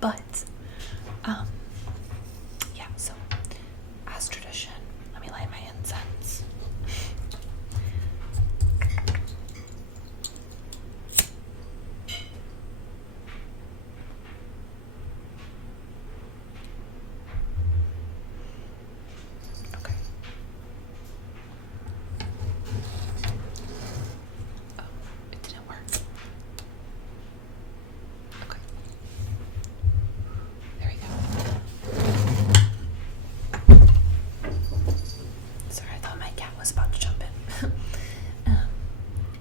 But, yeah, so as tradition, let me light my incense. Okay. Oh, it didn't work. Okay. There we go. Sorry, I thought my cat was about to jump in.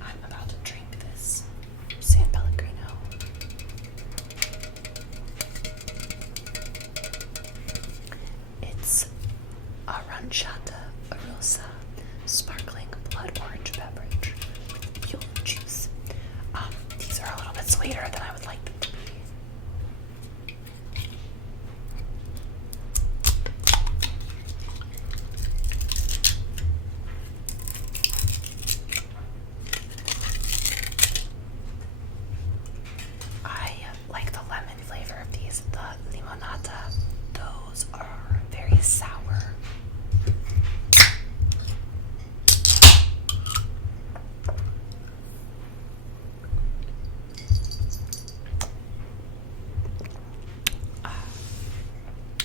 I'm about to drink this San Pellegrino. It's Aranciata Rosa sparkling blood orange beverage with mule juice. These are a little bit sweeter than I would like them to be. I like the lemon flavor of these. The limonata, those are very sour.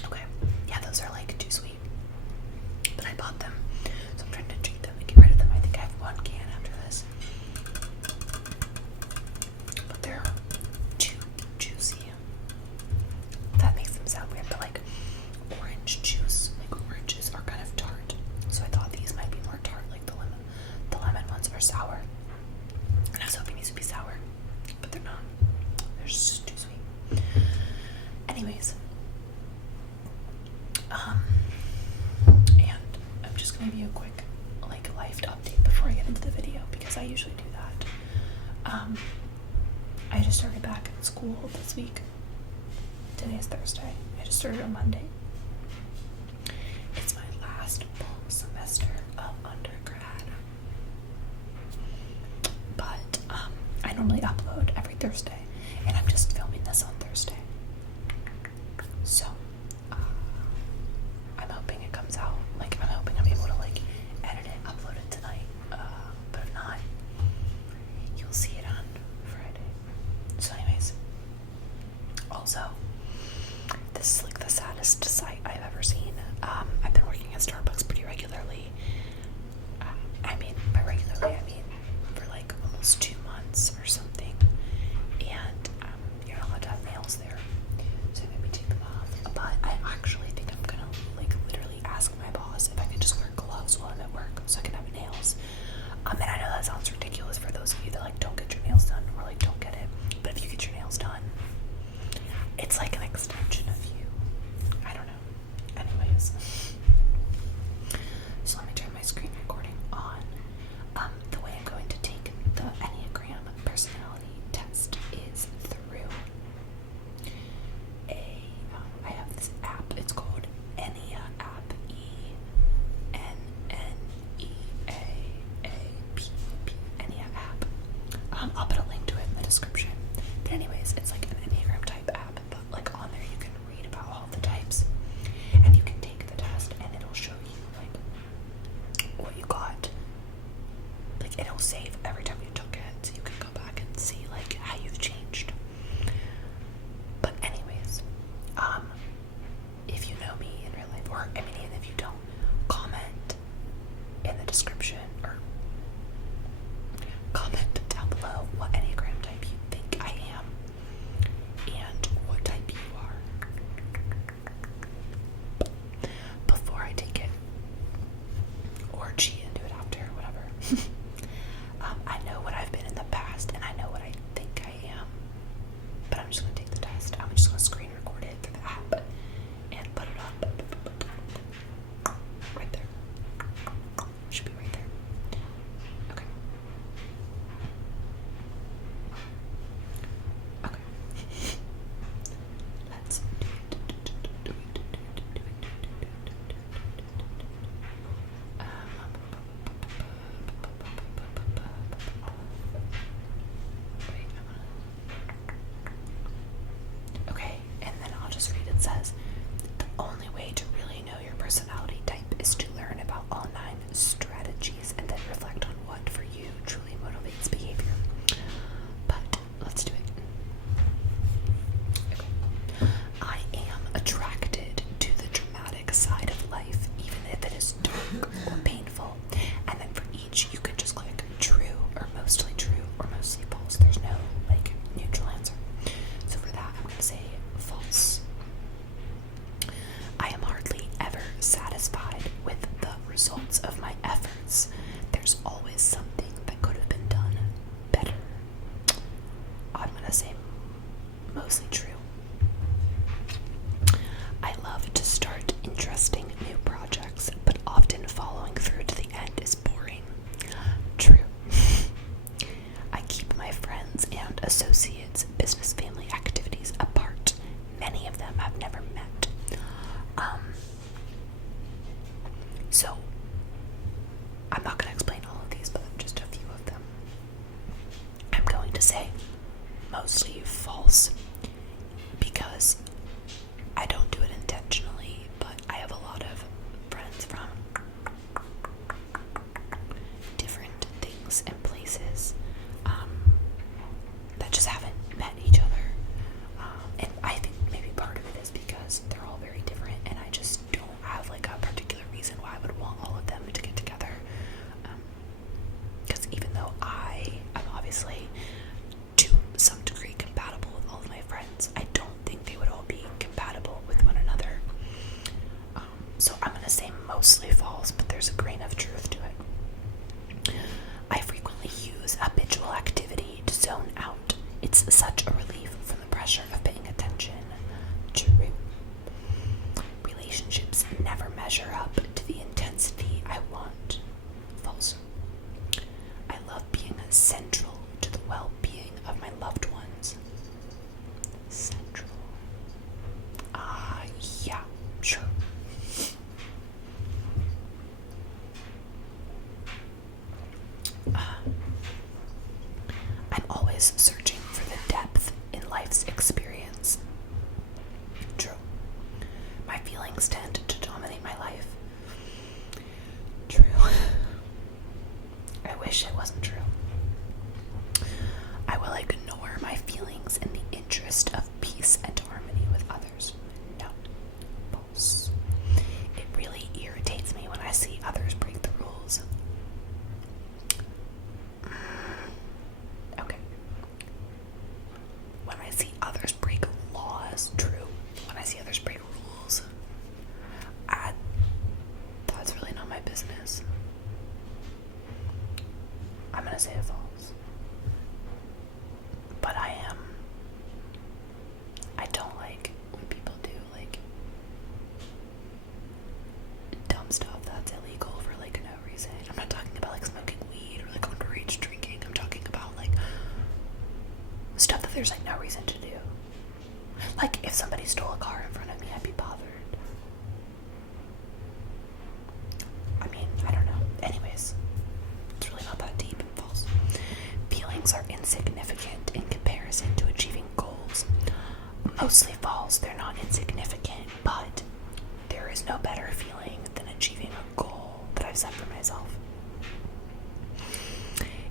Okay, yeah, those are like too sweet. But I bought them, so I'm trying to treat them and get rid of them. I think I have one can after this. But they're too juicy. That makes them sound weird, but like orange juice, like oranges are kind of tart. So I thought these might be more tart, like the lemon. The lemon ones are sour. And I was hoping these would be sour, but they're not. They're just too sweet. Anyways. And I'm just gonna give you a quick like life update before I get into the video because I usually do that. I just started back at school this week. Today is Thursday. I just started on Monday. It's my last full semester of undergrad. But I normally upload every Thursday, and I'm just filming this on Thursday. So I'm hoping it comes out. Like, I'm hoping I'm able to like edit it, upload it tonight. But if not, you'll see it on Friday. So anyways, also, this is like the saddest sight I've ever seen. I've been working at Starbucks pretty regularly. I mean, by regularly, I mean for like almost 2 months or something. And you're not allowed to have nails there, so I made me take them off. But I actually think I'm gonna like literally ask my boss if I could just wear gloves while I'm at work so I can have nails. And I know that sounds ridiculous for those of you that like don't get your nails done or like don't get it, but if you get your nails done, it's like an extension of you. I don't know. Anyways, so let me turn my screen recording on. The way I'm going to take the Enneagram mostly true. I love to start interesting new projects, but often following through to the end is boring. True. I keep my friends and associates' business family activities apart. Many of them I've never met. So, I'm not going to explain all of these, but just a few of them. I'm going to say mostly false because I don't do it intentionally, but I have a lot of friends from different things and places that just haven't met each other. And I think maybe part of it is because they're all very different, and I just don't have like a particular reason why I would want all of them to get together. Because even though I am obviously to some degree compatible with all of my friends, I don't think they would all be compatible with one another. So I'm going to say mostly false, but there's a grain of truth to it. I frequently use habitual activity to zone out. It's such a relief from the pressure of paying attention. True. Relationships never measure up to the intensity I want. False. I love being central to the well-being of my loved ones. Central. Yeah, sure. I'm always searching for the depth in life's experience. True. My feelings tend to dominate my life. True. I wish it wasn't true. I will ignore my feelings in the interest of peace and harmony with others. No. False. It really irritates me when I see others break the rules. Okay. When I see others break laws, true. When I see others break rules, that's really not my business. I'm gonna say false. But I don't like when people do like dumb stuff that's illegal for like no reason. I'm not talking about like smoking weed or like underage drinking. I'm talking about like stuff that there's like no reason to do. Like if somebody stole a car in front of me, I'd be bothered. I mean, I don't know. Anyways, it's really not that deep. False. Feelings are insignificant in comparison to achieving goals. Mostly false. They're not insignificant, but there is no better feeling than achieving a goal that I've set for myself.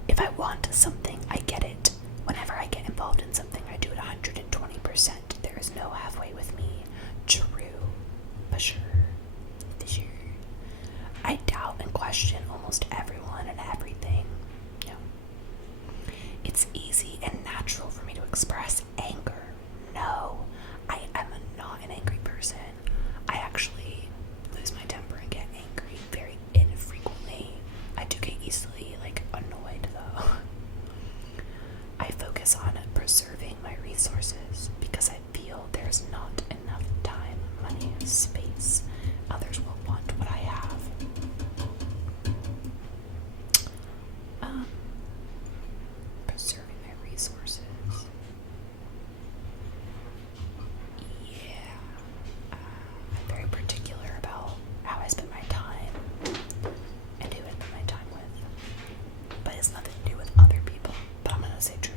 If I want something, I get it. Whenever I get involved in something, I do it 120%. There is no halfway with me. True. For sure. For sure. I doubt and question almost everyone and everything. No. It's easy and natural for me to express anger. No. I am not an angry person. I actually lose my temper and get angry very infrequently. I do get easily annoyed though. I focus on preserving my resources because I feel there's not enough time, money, space. Others will want what I have. Preserving my resources. Yeah. I'm very particular about how I spend my time and who I spend my time with. But it's nothing to do with other people. But I'm going to say true.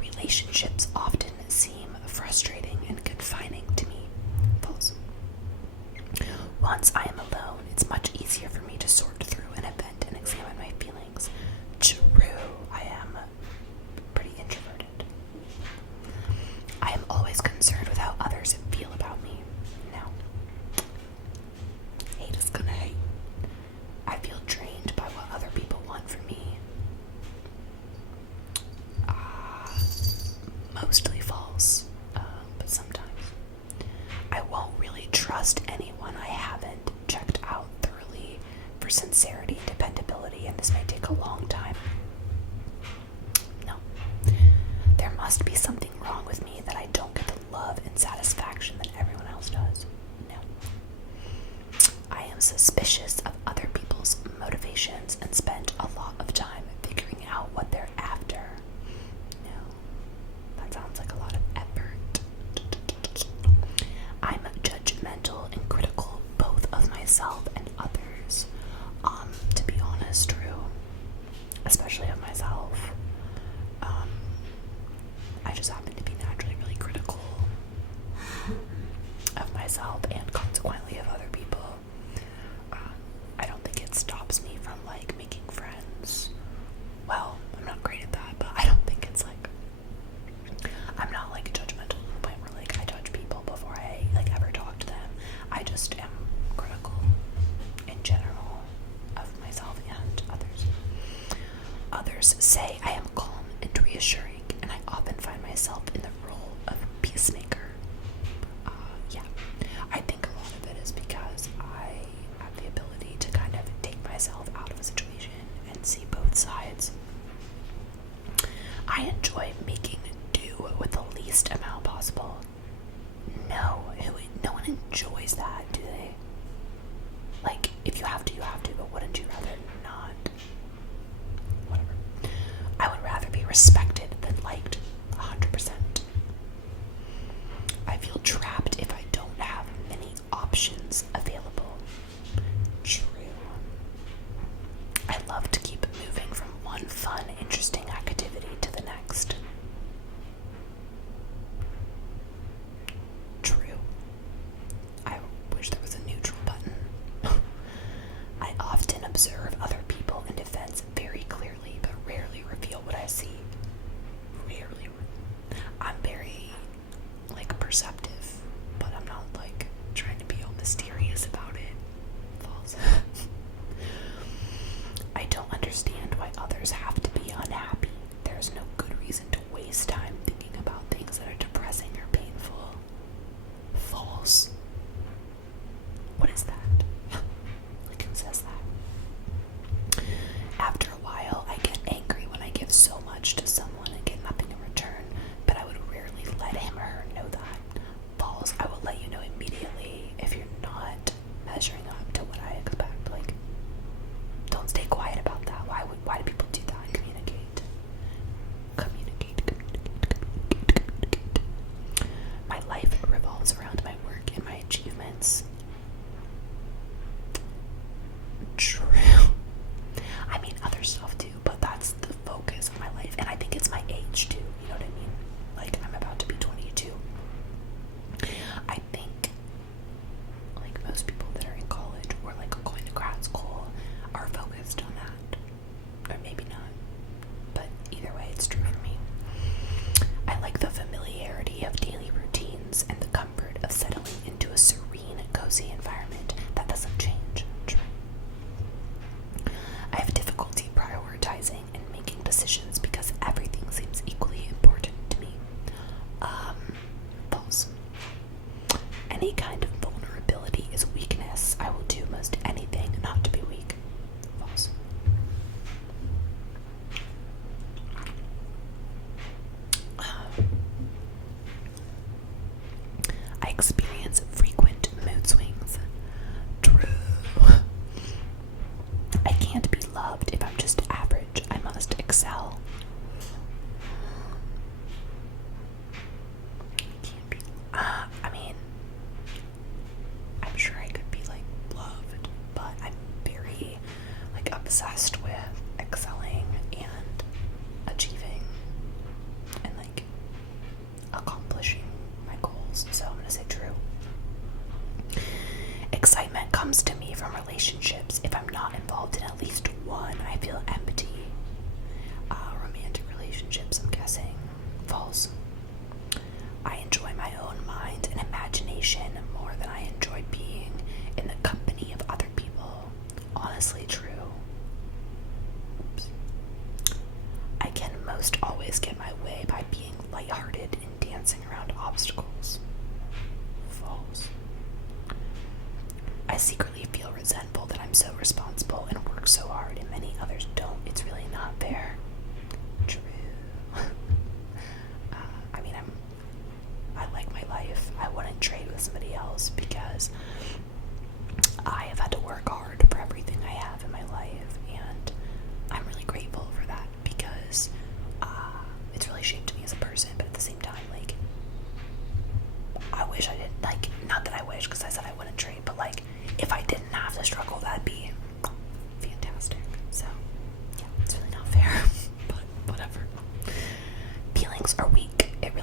Relationships often seem frustrating and confining to me. False. Once I am alone, it's much easier for me to sort through an event and examine my feelings. True. I am pretty introverted. I am always concerned with how others feel about me. No. Hate is gonna hate. I feel drained by what other people want from me. Mostly false, but sometimes. I won't really trust anyone I haven't checked out thoroughly for sincerity and dependability, and this may take a long time. No. There must be something wrong with me that I just happen to be naturally really critical of myself and consequently of other people. I don't think it stops me from like making friends. Well, I'm not great at that, but I don't think it's like, I'm not like judgmental to the point where like I judge people before I like ever talk to them. I just am critical in general of myself and others. Others say I am calm and reassuring, and I often find myself in the role of peacemaker. Yeah, I think a lot of it is because I have the ability to kind of take myself out of a situation and see both sides. I enjoy making do with the least amount possible. No one enjoys that, do they? Like, if you have to, you have to, but wouldn't you rather not? Whatever. I would rather be respected than liked, 100%. I feel trapped if I don't have many options available. True. I love to keep moving from one fun, interesting activity to the next. True. I wish there was a neutral button. I often observe other people and events very clearly, but rarely reveal what I see. Rarely. I'm very, like, perceptive, but I'm not, like, trying to be all mysterious about it. False. I don't understand why others have to be unhappy. There's no good reason to waste time thinking about things that are depressing or painful. False. What is that? Like, who says that? After a while, I get angry when I give so much to someone and get nothing in return, but I would rarely let him or her know that. False. I will let you know immediately if you're not measuring up to what I expect. Like, don't stay quiet about that. Why do people do that? Communicate. My life revolves around my work and my achievements. True. I mean, other stuff too, but that's the focus of my life. And I think it's my age too, you know what I mean? Like, I'm about to be 22. I think, like, most people that are in college or, like, going to grad school are focused on that. Or maybe not. But either way, it's true for me. I like the familiarity of daily routines and the comfort of settling into a serene, cozy environment that doesn't change. True. I have difficulty prioritizing and making decisions because everything seems equally important to me. False. Any kind of vulnerability is weakness. I will do most anything not to be weak. False. I experience frequent mood swings. True. I can't be loved if I'm just average. I must excel. Can't be. I mean, I'm sure I could be like loved, but I'm very like obsessed with excelling and achieving and like accomplishing my goals. So I'm gonna say true. Excitement comes to me from relationships. If I'm not involved in at least one, I feel empty. Romantic relationships, I'm guessing. False. I enjoy my own mind and imagination more than I enjoy being in the company of other people. Honestly true. Oops. I can most always get my way by being lighthearted and dancing around obstacles. False. I secretly feel resentful that I'm so responsible and work so hard and many others don't. It's really not fair. True. I mean, I like my life. I wouldn't trade with somebody else because I have had to work hard for everything I have in my life, and I'm really grateful for that because it's really shaped me as a person. But at the same time, like, I wish I didn't, like, not that I wish because I said I wouldn't trade, but like, if I didn't have to struggle, that'd be fantastic. So yeah, it's really not fair, but whatever. Feelings are weak. It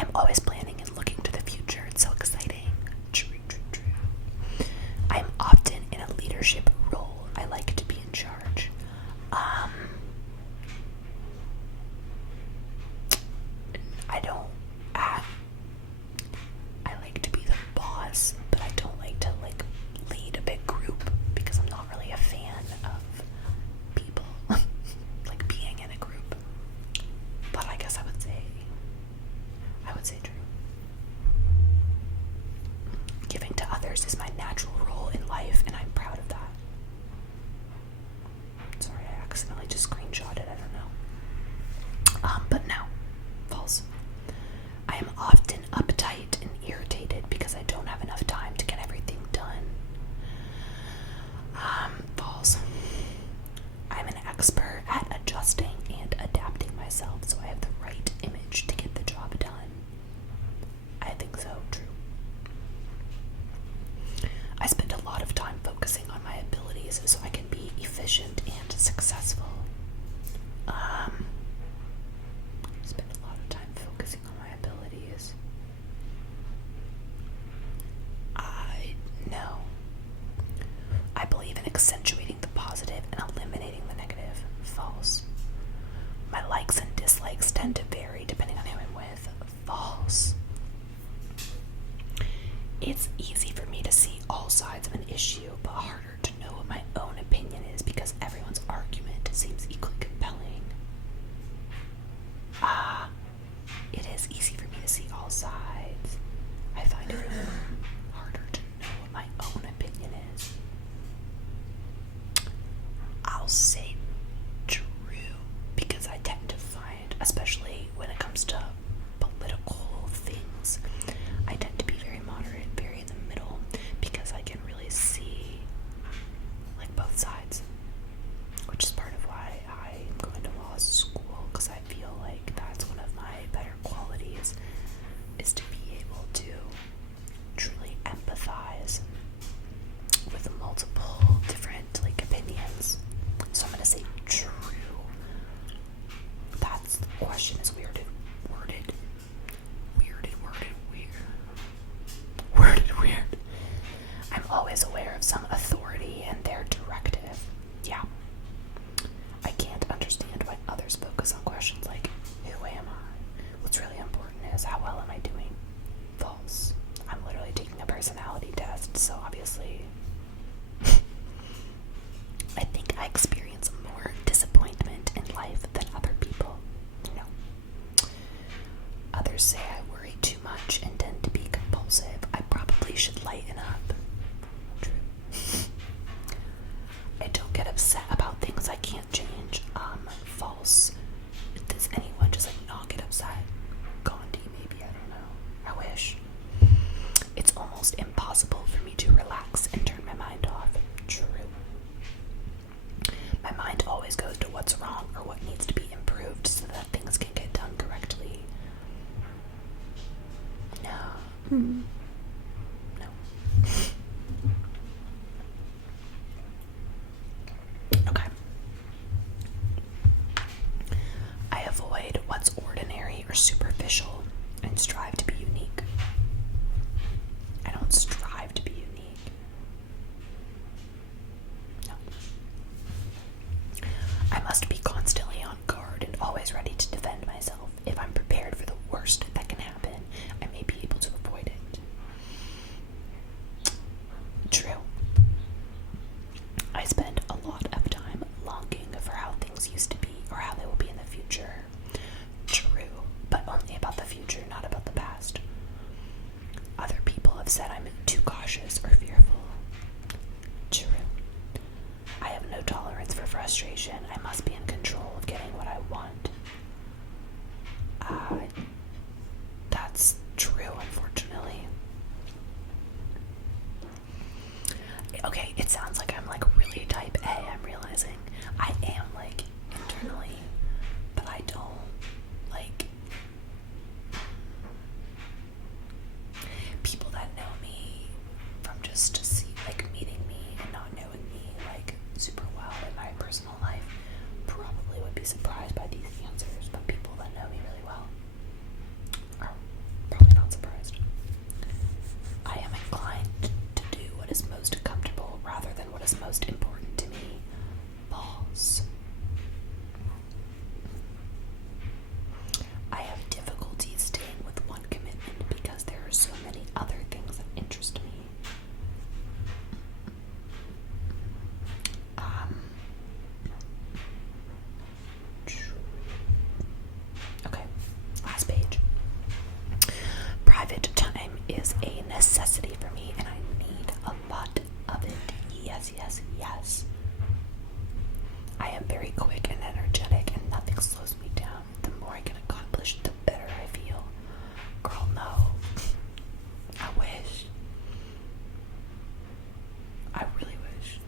I'm always planning and looking to the future. It's so exciting. True, true, true. I'm often in a leadership role. I like to be in charge. I like to be the boss, but I don't like to like lead a big group because I'm not really a fan of people like being in a group. But I guess I would say true. Giving to others is my natural role in life, and I'm proud of that. Sorry, I accidentally just screenshotted. I don't know. But no, false. I am often uptight and irritated because I don't have enough time to get everything done. False. I'm an expert at adjusting and adapting myself, so I have the right image to get the job done. I think so, true. I spend a lot of time focusing on my abilities so I can be efficient and successful. Spend a lot of time focusing on my abilities. No. I believe in accentuating the positive and eliminating the negative. False. My likes and dislikes tend to vary depending on who I'm with. False. It's easy for me to see all sides of an issue, but harder to know what my own opinion is because everyone's argument seems equally compelling. It is easy for me to see all sides. I find it harder to know what my own opinion is. I'll say true because I tend to find, especially when it comes to political things, I tend to be very moderate, very in the middle, because I can really see like both sides, which is part of why I'm going to law school, because I feel like that's one of my better qualities, is to be able to truly empathize with multiple different like opinions. So I'm gonna say true. That's the question is worded. I'm always aware of some authority and their directive. Yeah. I can't understand why others focus on questions like, who am I? What's really important is, how well am I doing? False. I'm literally taking a personality test, so obviously I think I experience more disappointment in life than other people. No. Others say I worry too much and tend to be compulsive. I probably should lighten up. True. I don't get upset about things I can't change. False. Does anyone just like not get upset? Gandhi, maybe, I don't know. I wish. It's almost impossible for me to relax and turn my mind off. True. My mind always goes to what's wrong or what needs to be improved so that things can get done correctly. No. No. Okay. I avoid what's ordinary or superficial and strive to be unique. I don't strive to be unique. No. I must be constantly on guard and always ready to defend myself. If I'm prepared for the worst that can happen, I may be able to avoid it. True. I spend a lot of time longing for how things used to be or how they will be in the future. True, but only about the future, not about the past. Other people have said I'm too cautious or fearful. True. I have no tolerance for frustration. I must be in control of getting what I want. That's true, unfortunately. Okay, it sounds like I'm like really type A, I'm realizing. I am like internally, but I don't like people that know me from just to see like meeting me and not knowing me like super well in my personal life probably would be surprised by these private time is a necessity for me, and I need a lot of it. Yes, yes, yes. I am very quick and energetic, and nothing slows me down. The more I can accomplish, the better I feel. Girl, no. I wish. I really wish.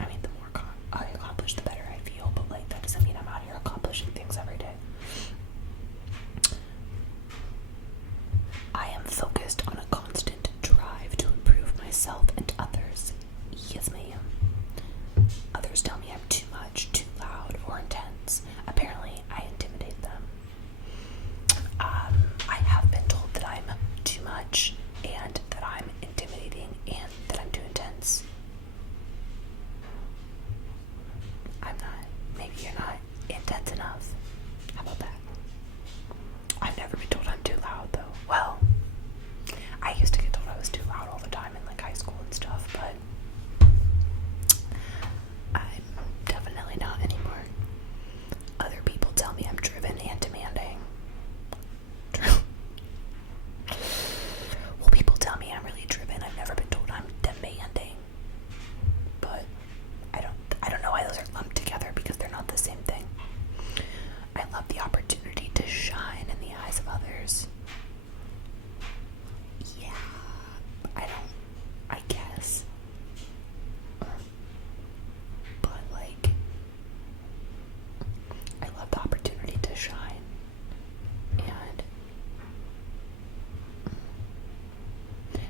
I mean, the more I accomplish, the better I feel, but like, that doesn't mean I'm out here accomplishing things every day. I am focused on a constant drive to improve myself and others. Yes, ma'am. Others tell me I'm too much, too loud, or intense. Apparently, I intimidate them. I have been told that I'm too much, and that I'm intimidating, and that I'm too intense. I'm not. Maybe you're not intense enough. How about that? I've never been told I'm too loud, though. Well, I used to get told I was too loud all the time in like high school and stuff, but I'm definitely not anymore. Other people tell me I'm driven and demanding. Well, people tell me I'm really driven. I've never been told I'm demanding. But I don't know why those are lumped together, because they're not the same thing. I love the opportunity to shine in the eyes of others. Yeah, I guess. But like, I love the opportunity to shine. And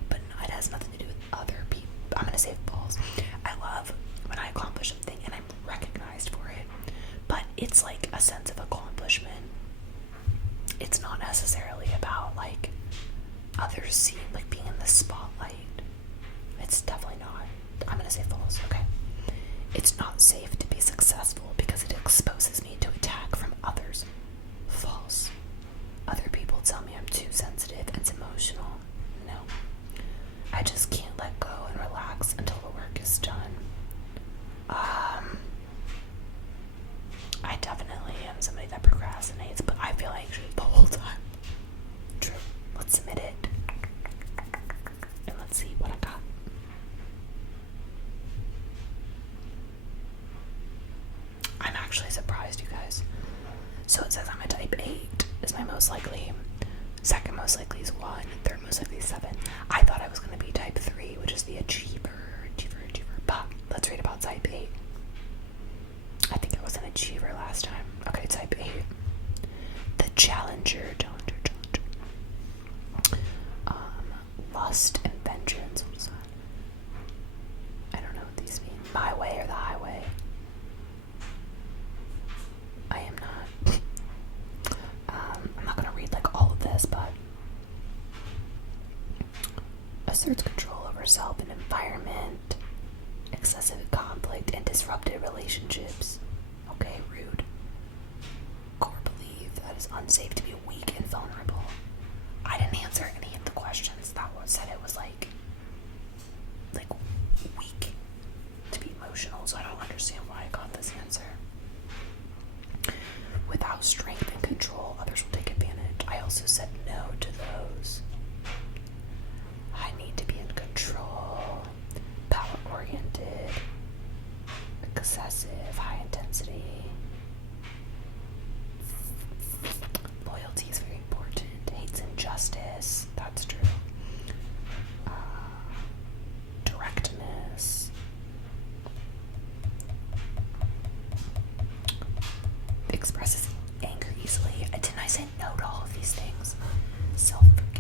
but it has nothing to do with other people. I'm gonna say false. I love when I accomplish something and I'm recognized for it, but it's like a sense of accomplishment. It's not necessarily about like others seeing, like being in the spotlight. It's definitely not. I'm gonna say false. Okay. It's not safe to be successful because it exposes me to attack from others. False. Other people tell me I'm too sensitive and emotional. No. I just can't let go and relax until the work is done. I definitely am somebody that procrastinates, but I feel anxious the whole time. True. Let's submit it. And let's see what I got. I'm actually surprised, you guys. So it says I'm a type 8 is my most likely. Second most likely is 1. Third most likely is 7. I thought I was going to be type 3, which is the achiever. But let's read about type 8. I think I was an achiever last time. Okay, type 8. The challenger. Lust and vengeance. What is that? I don't know what these mean. My way or the highway. I am not. I'm not going to read like all of this, but asserts control over self and environment, excessive conflict, and disrupted relationships. Okay, rude. Core belief that it's unsafe to be weak and vulnerable. I didn't answer any of the questions that said it was like weak to be emotional, so I don't understand why I got this answer. Without strength and control, others will take advantage. I also said no to those. I need to be in control, power-oriented, excessive, high intensity. Loyalty is very important. Hates injustice. That's true. Directness. Expresses anger easily. Didn't I say no to all of these things? Self-forgiveness.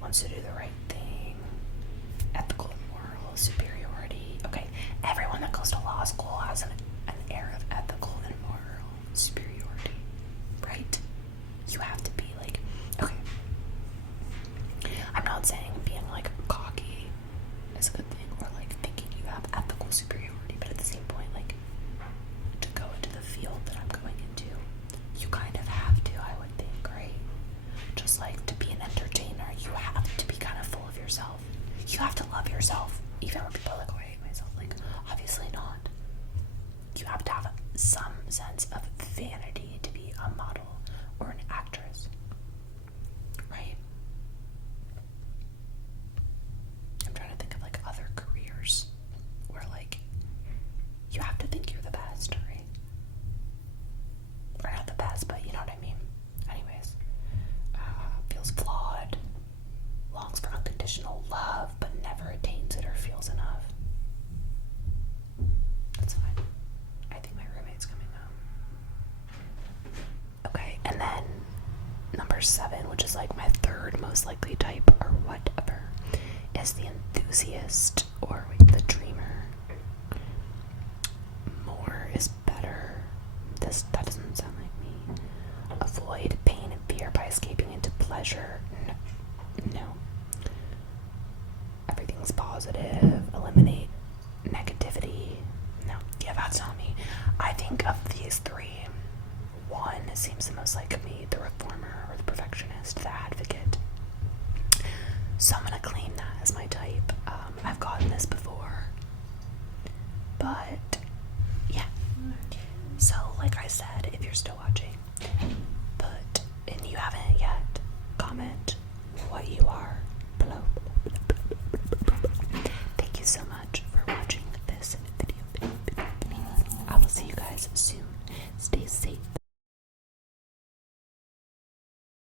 wants to do the right thing, ethical and moral superiority. Okay, everyone that goes to law school has an air of ethical and moral superiority, right? You have to be like, okay, I'm not saying being like cocky is a good thing, or like thinking you have ethical superiority, but at the same point, like, to go into the field that I'm going into, you kind of have to, I would think, right? Just like to be an entertainer, you have to be kind of full of yourself. You have to love yourself, even when people are like, oh, I hate myself. Like, obviously not. You have to have some sense of vanity to be a model or an actress, right? I'm trying to think of like other careers where like you have to think you're the best, right? Or not the best, but you know what I mean. Anyways, feels flawed, longs for unconditional love, but never attains it or feels enough. That's fine. I think my roommate's coming home. Okay, and then number 7, which is like my third most likely type or whatever, is the enthusiast, or wait, the dreamer. More is better. That doesn't sound like me. Avoid pain and fear by escaping into pleasure. No. Everything's positive. Eliminate negativity. No. Yeah, that's not me. I think of these 3, 1 seems the most like me, the reformer or the perfectionist, the advocate. So I'm gonna claim that as my type. I've gotten this before, but yeah. So like I said, if you're still watching,